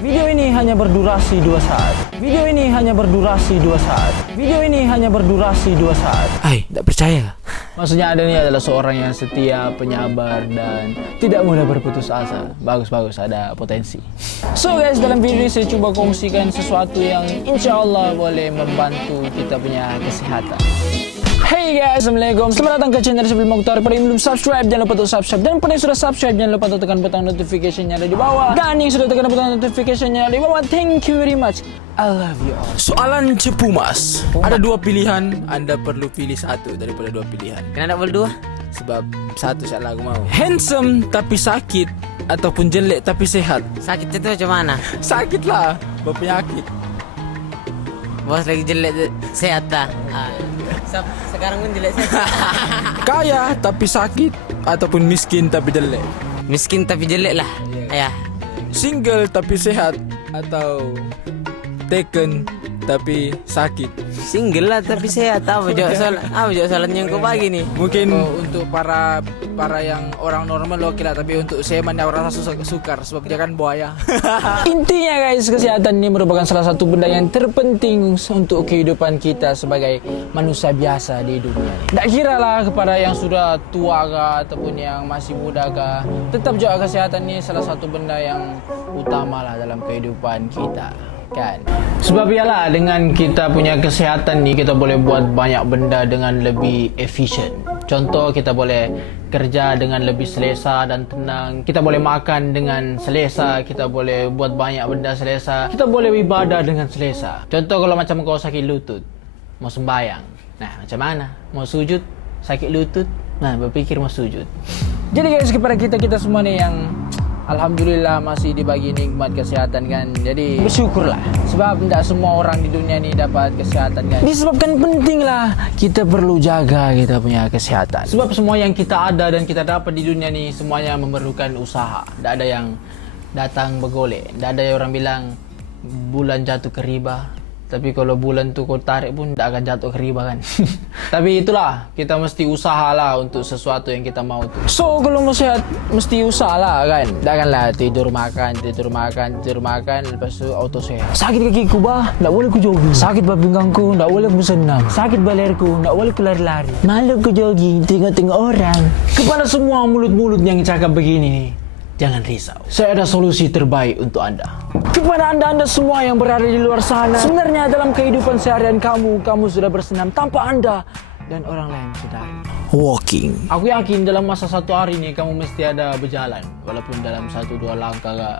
Video ini hanya berdurasi 2 saat. Video ini hanya berdurasi 2 saat. Video ini hanya berdurasi 2 saat. Hai, tak percaya? Maksudnya Anda ini adalah seorang yang setia, penyabar, dan tidak mudah berputus asa. Bagus, ada potensi. So guys, dalam video ini saya coba kongsikan sesuatu yang insya Allah boleh membantu kita punya kesehatan. Hey guys, Assalamualaikum. Selamat datang ke channel Sebelum Mokhtar. Pada yang belum subscribe, jangan lupa untuk subscribe. Dan pada yang sudah subscribe, jangan lupa untuk tekan butang notification-nya ada di bawah. Dan yang sudah tekan butang notification-nya ada di bawah, thank you very much. I love you all. Soalan cepumas. Ada 2 pilihan, Anda perlu pilih satu daripada 2 pilihan. Kenapa boleh 2? Sebab satu salah aku mau. Handsome tapi sakit ataupun jelek tapi sehat. Sakit itu macam mana? Sakit lah, berpenyakit. Bos lagi jelek sehat dah. Sekarang pun jelek sehat. Kaya tapi sakit ataupun miskin tapi jelek. Miskin tapi jelek lah. Ya. Single tapi sehat atau taken tapi sakit. Single lah tapi sehat. Apa jawab soalan yang kau bagi nih? Mungkin untuk para yang orang normal oke lah, tapi untuk saya mana orang rasa sukar sebab dia kan buaya. Intinya guys, kesehatan ini merupakan salah satu benda yang terpenting untuk kehidupan kita sebagai manusia biasa di dunia ini. Tak kira lah kepada yang sudah tua kah ataupun yang masih muda kah, tetap juga kesehatan ini salah satu benda yang utama lah dalam kehidupan kita, kan? Sebab ialah dengan kita punya kesehatan ni, kita boleh buat banyak benda dengan lebih efisien. Contoh, kita boleh kerja dengan lebih selesa dan tenang. Kita boleh makan dengan selesa. Kita boleh buat banyak benda selesa. Kita boleh ibadah dengan selesa. Contoh, kalau macam kau sakit lutut, mau sembayang. Nah, macam mana? Mau sujud, sakit lutut. Nah, berpikir mau sujud. Jadi guys, kepada kita semua nih yang alhamdulillah masih dibagi nikmat kesehatan kan. Jadi bersyukurlah. Sebab tidak semua orang di dunia ini dapat kesehatan kan. Disebabkan pentinglah kita perlu jaga kita punya kesehatan. Sebab semua yang kita ada dan kita dapat di dunia ini semuanya memerlukan usaha. Tidak ada yang datang bergolek. Tidak ada yang orang bilang bulan jatuh ke riba. Tapi kalau bulan tu kau tarik pun tak akan jatuh ke riba kan. Tapi itulah, kita mesti usahalah untuk sesuatu yang kita mau tu. So kalau mau sehat, mesti usahalah kan. Takkanlah tidur makan, lepas tu auto sehat. Sakit kakiku bah, tak boleh ku jogging. Sakit bab pinggangku, tak boleh ku senam. Sakit balerku, tak boleh ku lari-lari. Malu ku jogging, tengok-tengok orang. Kepada semua mulut-mulut yang cakap begini nih, jangan risau. Saya ada solusi terbaik untuk Anda. Kepada anda semua yang berada di luar sana, sebenarnya dalam kehidupan seharian kamu sudah bersenam tanpa Anda dan orang lain sedari. Walking. Aku yakin dalam masa 1 hari ini kamu mesti ada berjalan. Walaupun dalam 1-2 langkah gak,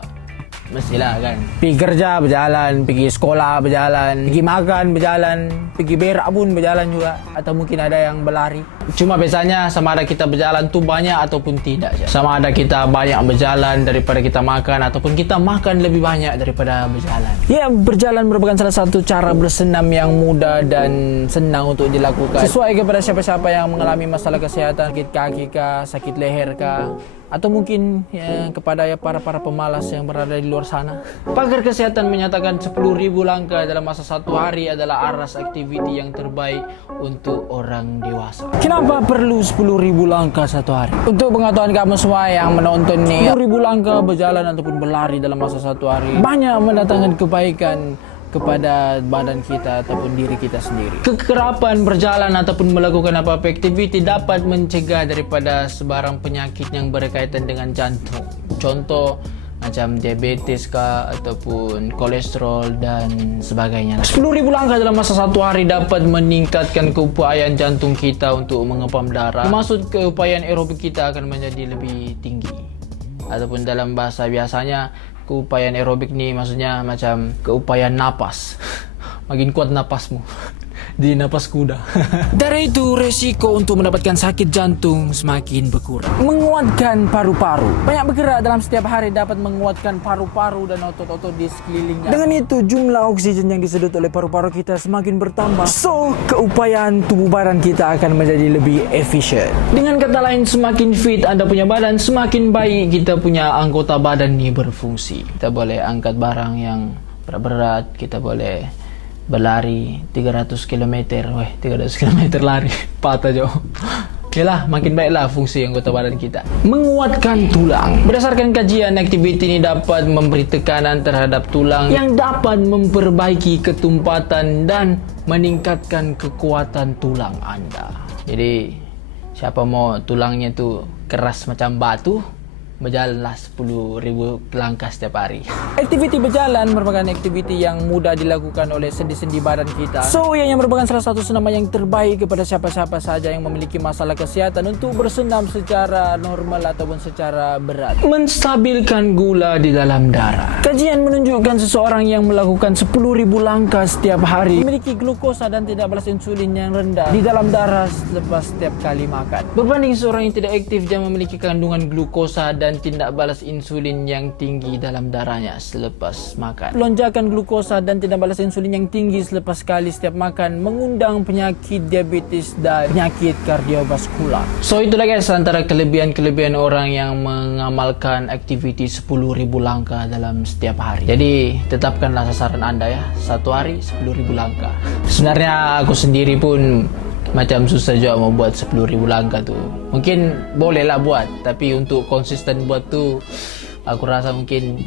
mestilah kan. Pergi kerja berjalan, pergi sekolah berjalan, pergi makan berjalan, pergi berak pun berjalan juga. Atau mungkin ada yang berlari. Cuma biasanya sama ada kita berjalan tu banyak ataupun tidak. Sama ada kita banyak berjalan daripada kita makan, ataupun kita makan lebih banyak daripada berjalan. Ya, berjalan merupakan salah satu cara bersenam yang mudah dan senang untuk dilakukan. Sesuai kepada siapa-siapa yang mengalami masalah kesehatan, sakit kaki kah, sakit leher kah, atau mungkin ya, kepada para pemalas yang berada di luar sana. Pakar kesehatan menyatakan 10.000 langkah dalam masa 1 hari adalah aras aktiviti yang terbaik untuk orang dewasa. Kenapa perlu 10.000 langkah 1 hari? Untuk pengetahuan kamu semua yang menonton nih, 10.000 langkah berjalan ataupun berlari dalam masa 1 hari banyak mendatangkan kebaikan kepada badan kita ataupun diri kita sendiri. Kekerapan berjalan ataupun melakukan apa-apa aktiviti dapat mencegah daripada sebarang penyakit yang berkaitan dengan jantung. Contoh macam diabetes kah ataupun kolesterol dan sebagainya. 10.000 langkah dalam masa 1 hari dapat meningkatkan keupayaan jantung kita untuk mengepam darah. Maksud keupayaan aerobik kita akan menjadi lebih tinggi. Ataupun dalam bahasa biasanya, keupayaan aerobik ni maksudnya macam keupayaan napas. Makin kuat napasmu. Di napas kuda. Dari itu resiko untuk mendapatkan sakit jantung semakin berkurang. Menguatkan paru-paru. Banyak bergerak dalam setiap hari dapat menguatkan paru-paru dan otot-otot di sekelilingnya. Dengan itu jumlah oksigen yang disedot oleh paru-paru kita semakin bertambah. So, keupayaan tubuh badan kita akan menjadi lebih efisien. Dengan kata lain, semakin fit Anda punya badan, semakin baik kita punya anggota badan ini berfungsi. Kita boleh angkat barang yang berat-berat, kita boleh berlari 300 km. 300 km lari patah jauh. Yalah, makin baiklah fungsi anggota badan kita. Menguatkan tulang. Berdasarkan kajian, aktiviti ini dapat memberi tekanan terhadap tulang yang dapat memperbaiki ketumpatan dan meningkatkan kekuatan tulang anda. Jadi, siapa mau tulangnya tu keras macam batu, berjalanlah 10,000 langkah setiap hari. Aktiviti berjalan merupakan aktiviti yang mudah dilakukan oleh sendi-sendi badan kita. So, ianya merupakan salah satu senaman yang terbaik kepada siapa-siapa saja yang memiliki masalah kesihatan untuk bersenam secara normal ataupun secara berat. Menstabilkan gula di dalam darah. Kajian menunjukkan seseorang yang melakukan 10,000 langkah setiap hari memiliki glukosa dan tidak balas insulin yang rendah di dalam darah selepas setiap kali makan. Berbanding seorang yang tidak aktif yang memiliki kandungan glukosa dan tidak balas insulin yang tinggi dalam darahnya selepas makan. Lonjakan glukosa dan tidak balas insulin yang tinggi selepas kali setiap makan mengundang penyakit diabetes dan penyakit kardiovaskular. So itulah guys antara kelebihan-kelebihan orang yang mengamalkan aktiviti 10,000 langkah dalam setiap hari. Jadi tetapkanlah sasaran anda ya, satu hari 10,000 langkah. Sebenarnya aku sendiri pun macam susah juga mau buat 10,000 langkah tu. Mungkin bolehlah buat, tapi untuk konsisten buat tu aku rasa mungkin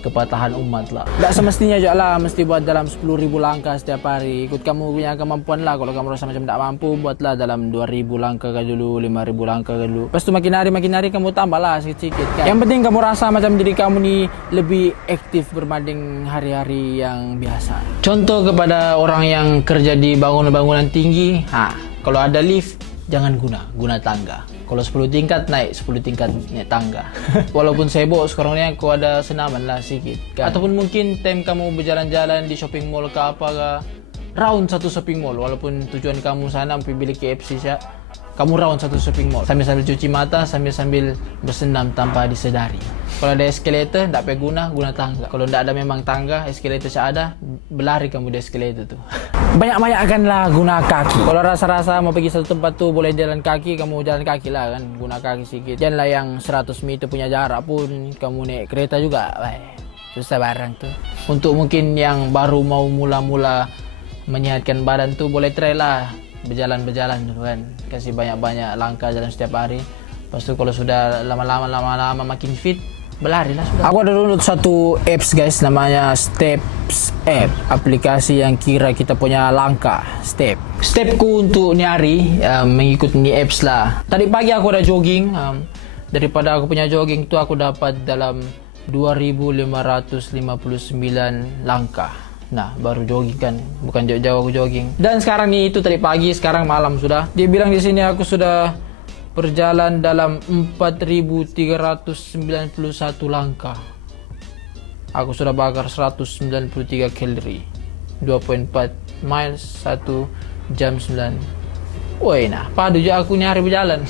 kepatahan umat lah. Tak semestinya juga lah mesti buat dalam 10,000 langkah setiap hari. Ikut kamu punya kemampuan lah. Kalau kamu rasa macam tak mampu, buatlah dalam 2,000 langkah ke dulu, 5,000 langkah ke dulu. Lepas tu makin hari kamu tambah lah sikit-sikit kan. Yang penting kamu rasa macam diri kamu ni lebih aktif berbanding hari-hari yang biasa. Contoh kepada orang yang kerja di bangunan-bangunan tinggi, kalau ada lift jangan guna tangga. Kalau 10 tingkat naik 10 tingkat naik tangga. Walaupun sibuk sekarang ni aku ada senaman lah sikit kan? Ataupun mungkin time kamu berjalan-jalan di shopping mall ke apa ke, round satu shopping mall. Walaupun tujuan kamu sana pergi beli KFC saja, kamu round satu shopping mall sambil cuci mata, sambil bersenam tanpa disedari. Kalau ada eskalator tak payah guna tangga. Kalau tak ada memang tangga, eskalator saya ada, berlari kamu di eskalator tu. Banyak-banyakkanlah guna kaki. Kalau rasa-rasa mau pergi satu tempat tu boleh jalan kaki, kamu jalan kaki lah kan, guna kaki sikit. Janganlah yang 100 meter punya jarak pun kamu naik kereta juga. Susah barang tu. Untuk mungkin yang baru mau mula-mula menyehatkan badan tu boleh try lah berjalan dulu kan. Kasih banyak-banyak langkah jalan setiap hari. Lepas tu kalau sudah lama-lama makin fit, berlari lah sudah. Aku ada download satu apps guys, namanya Steps App. Aplikasi yang kira kita punya langkah stepku untuk ni hari mengikut ni apps lah. Tadi pagi aku ada jogging, daripada aku punya jogging tu aku dapat dalam 2,559 langkah. Nah, baru jogging kan, bukan jauh-jauh aku jogging. Dan sekarang ni itu tadi pagi, sekarang malam sudah. Dia bilang di sini aku sudah berjalan dalam 4,391 langkah. Aku sudah bakar 193 kalori, 2.4 miles, 1 jam 9. Woi, nah, padu je aku ni hari berjalan.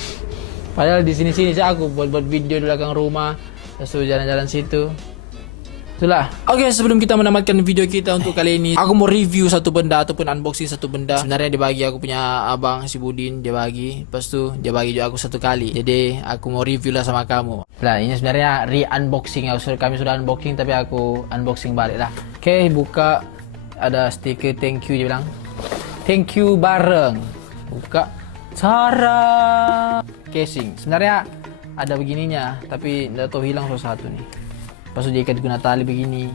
Padahal di sini-sini je aku buat video di belakang rumah, terus jalan-jalan situ. Itulah. Oke, sebelum kita menamatkan video kita untuk kali ini, aku mau review satu benda ataupun unboxing satu benda. Sebenarnya dia bagi aku punya abang si Budin, dia bagi. Lepas tu dia bagi juga aku satu kali. Jadi aku mau review lah sama kamu. Lah, ini sebenarnya re-unboxing. Kami sudah unboxing tapi aku unboxing balik lah. Oke, buka. Ada stiker thank you dia bilang. Thank you bareng. Buka. Cara casing. Sebenarnya ada begininya, tapi dah tahu hilang salah satu nih. Lepas tu dia ikat guna tali begini.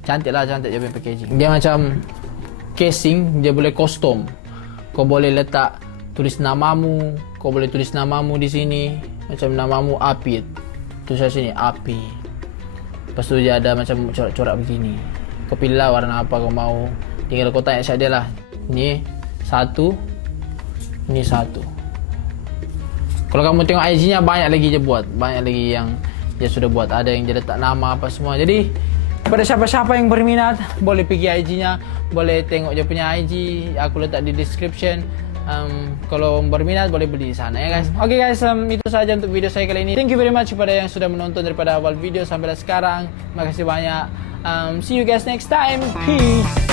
Cantik dia punya packaging. Dia macam casing, dia boleh custom. Kau boleh letak tulis namamu, kau boleh tulis namamu di sini. Macam namamu Api, tulis sini Api. Lepas tu dia ada macam corak-corak begini. Kau pilih lah warna apa kau mau. Tinggal kau tanya saja lah. Ni satu, ni satu. Kalau kamu tengok IG-nya banyak lagi dia buat, banyak lagi yang dia sudah buat, ada yang dia letak nama apa semua. Jadi kepada siapa-siapa yang berminat boleh pergi IG-nya, boleh tengok dia punya IG, aku letak di description. Kalau berminat boleh beli di sana ya guys. Oke guys, itu saja untuk video saya kali ini. Thank you very much kepada yang sudah menonton daripada awal video sampai sekarang. Terima kasih banyak. See you guys next time. Peace.